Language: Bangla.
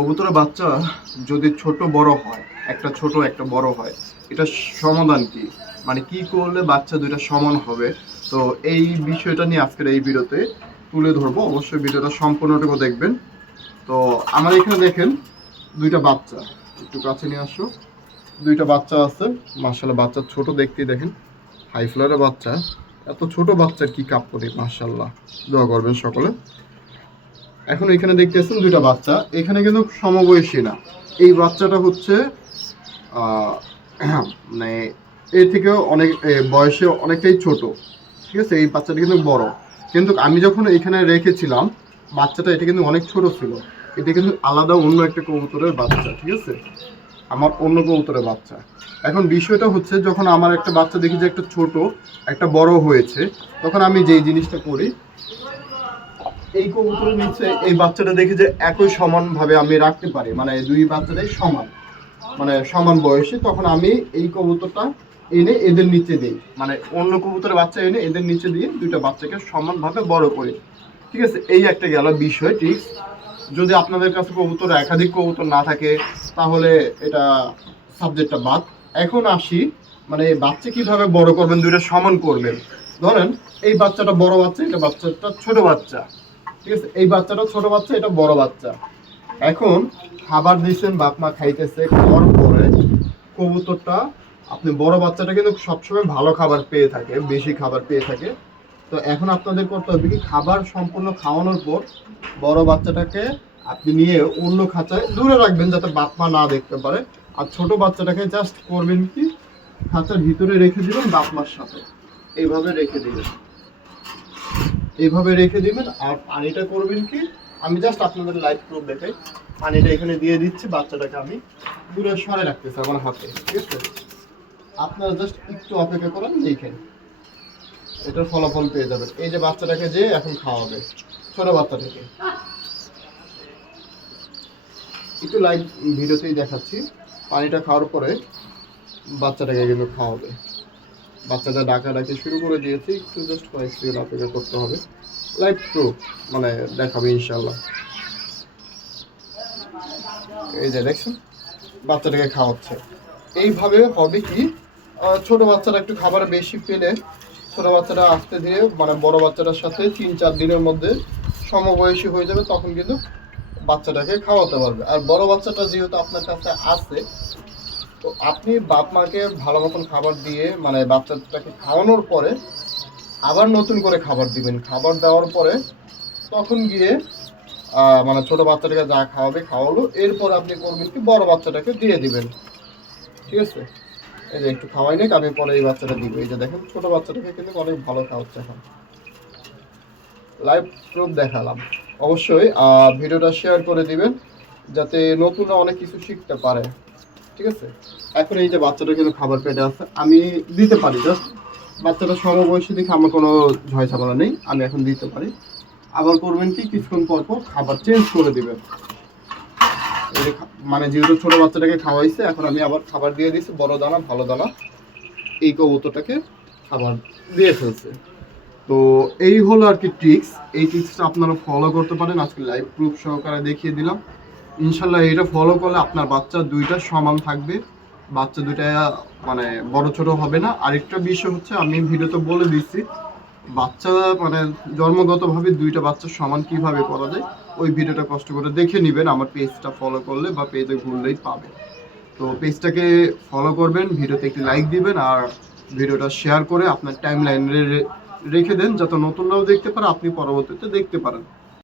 কবুতরের বাচ্চা যদি ছোট বড় হয়, একটা ছোট একটা বড় হয়, এটা সমাধান কি? মানে কি করলে বাচ্চা দুইটা সমান হবে? তো এই বিষয়টা নিয়ে আজকের এই ভিডিওতে তুলে ধরবো। অবশ্যই ভিডিওটা সম্পূর্ণটুকু দেখবেন। তো আমার এখানে দেখেন দুইটা বাচ্চা, একটু কাছে নিয়ে আসো। দুইটা বাচ্চা আছে, মাশাআল্লাহ বাচ্চা ছোট দেখতেই দেখেন, হাই ফ্লাওয়ারের বাচ্চা। এত ছোট বাচ্চার কি কাপ করে, মাশাআল্লাহ, দোয়া করবেন সকলে। এখন এখানে দেখতেছেন দুইটা বাচ্চা, এখানে কিন্তু সমবয়সী না। এই বাচ্চাটা হচ্ছে মানে এর থেকেও অনেক বয়সে অনেকটাই ছোট, ঠিক আছে। এই বাচ্চাটা কিন্তু বড়, কিন্তু আমি যখন এখানে রেখেছিলাম বাচ্চাটা, এটা কিন্তু অনেক ছোট ছিল। এটা কিন্তু আলাদা অন্য একটা কবুতরের বাচ্চা, ঠিক আছে, আমার অন্য কবুতরের বাচ্চা। এখন বিষয়টা হচ্ছে, যখন আমার একটা বাচ্চা দেখি যে একটা ছোট একটা বড় হয়েছে, তখন আমি যেই জিনিসটা করি, এই কবুতরের নিচে এই বাচ্চাটা দেখি যে একই সমান ভাবে আমি রাখতে পারি, মানে দুই বাচ্চাটাই সমান, মানে সমান বয়সী, তখন আমি এই কবুতরটা এনে এদের নিচে দিই, মানে অন্য কবুতরের বাচ্চা এনে এদের নিচে দিয়ে দুইটা বাচ্চাকে সমানভাবে বড় করি, ঠিক আছে। এই একটা গেল বিষয়, ঠিক। যদি আপনাদের কাছে কবুতর একাধিক কবুতর না থাকে তাহলে এটা সাবজেক্টটা বাদ। এখন আসি, মানে বাচ্চা কিভাবে বড় করবেন, দুইটা সমান করবেন। ধরেন এই বাচ্চাটা বড় বাচ্চা, এটা বাচ্চাটা ছোট বাচ্চা, ঠিক আছে। এই বাচ্চাটা ছোট বাচ্চা, এটা বড় বাচ্চা। এখন খাবার দিয়েছেন, বাপ মা খাইতেছে, খাওয়ার পরে কবুতরটা, আপনি বড় বাচ্চাটা কিন্তু সবসময় ভালো খাবার পেয়ে থাকে, বেশি খাবার পেয়ে থাকে। তো এখন আপনাদের করতে হবে কি, খাবার সম্পূর্ণ খাওয়ানোর পর বড় বাচ্চাটাকে আপনি নিয়ে অন্য খাঁচায় দূরে রাখবেন, যাতে বাপ মা না দেখতে পারে। আর ছোট বাচ্চাটাকে জাস্ট করবেন কি, খাঁচার ভিতরে রেখে দিবেন বাপ মার সাথে, এইভাবে রেখে দিবেন, এইভাবে রেখে দিবেন। আর পানিটা করবেন কি, আমি জাস্ট আপনাদের লাইভ প্রুফ দেখাই। পানিটা এখানে দিয়ে দিচ্ছি, বাচ্চাটাকে আমি দূরে সরে রাখতেছি আমার হাতে, ঠিক আছে। আপনারা জাস্ট একটু অপেক্ষা করেন, দেখেন এটার ফলাফল পেয়ে যাবেন। এই যে বাচ্চাটাকে যে এখন খাওয়াবে, ছোট বাচ্চাটাকে একটু লাইভ ভিডিওতেই দেখাচ্ছি। পানিটা খাওয়ার পরে বাচ্চাটাকে কিন্তু খাওয়াবে। বাচ্চাটা ডাকাডাকি শুরু করে দিয়েছে, একটু জাস্ট কয়েক সেকেন্ড অপেক্ষা করতে হবে। লাইভ প্রুফ মানে দেখাবে ইনশাল্লাহ। এই যে দেখছেন বাচ্চাটাকে খাওয়াচ্ছে। এইভাবে হবে কি, ছোট বাচ্চারা একটু খাবার বেশি পেলে ছোট বাচ্চাটা আস্তে ধীরে মানে বড় বাচ্চাটার সাথে 3-4 দিনের মধ্যে সমবয়সী হয়ে যাবে, তখন কিন্তু বাচ্চাটাকে খাওয়াতে পারবে। আর বড় বাচ্চাটা যেহেতু আপনার কাছে আছে, তো আপনি বাপ মাকে ভালো মতন খাবার দিয়ে, মানে বাচ্চাটাকে খাওয়ানোর পরে আবার নতুন করে খাবার দিবেন। খাবার দেওয়ার পরে তখন গিয়ে মানে ছোট বাচ্চাটাকে যা খাওয়াবে খাওয়ালো, এরপর আপনি করবেন কি, বড় বাচ্চাটাকে দিয়ে দিবেন, ঠিক আছে। এই যে একটু খাওয়াই নেই, আমি পরে এই বাচ্চাটা দিব। এই যে দেখেন ছোট বাচ্চাটাকে কিন্তু অনেক ভালো খাওয়াচ্ছে। এখন লাইভ প্রুফ দেখালাম। অবশ্যই ভিডিওটা শেয়ার করে দিবেন, যাতে নতুনরা অনেক কিছু শিখতে পারে, ঠিক আছে। এখন এই যে বাচ্চাটা কিন্তু খাবার পেটে আছে, আমি দিতে পারি, জাস্ট বাচ্চাটা সমবয়সী দেখে আমার কোনো ঝয় ঝামেলা নেই, আমি এখন দিতে পারি। আবার করবেন কি, কিছুক্ষণ পর পর খাবার চেঞ্জ করে দিবেন। মানে যেহেতু ছোট বাচ্চাটাকে খাওয়াইছে, এখন আমি আবার খাবার দিয়ে দিচ্ছি বড় দানা ভালো দানা, এই কবুতরটাকে খাবার দিয়ে ফেলছে। তো এই হলো আর কি ট্রিক্স। এই ট্রিক্সটা আপনারা ফলো করতে পারেন, আজকে লাইভ প্রুফ সহকারে দেখিয়ে দিলাম। ইনশাল্লাহ এটা ফলো করলে আপনার বাচ্চা দুইটা সমান থাকবে, বাচ্চা দুইটা মানে বড় ছোট হবে না। আরেকটা বিষয় হচ্ছে, আমি ভিডিওতে বলে দিচ্ছি, বাচ্চা মানে জন্মগতভাবে দুইটা বাচ্চা সমান কিভাবে করা যায়, ওই ভিডিওটা কষ্ট করে দেখে নেবেন, আমার পেজটা ফলো করলে বা পেজে ঘুরলেই পাবে। তো পেজটাকে ফলো করবেন, ভিডিওতে একটি লাইক দিবেন, আর ভিডিওটা শেয়ার করে আপনার টাইম লাইনে রেখে দেন, যাতে নতুনরাও দেখতে পারে, আপনি পরবর্তীতে দেখতে পারেন।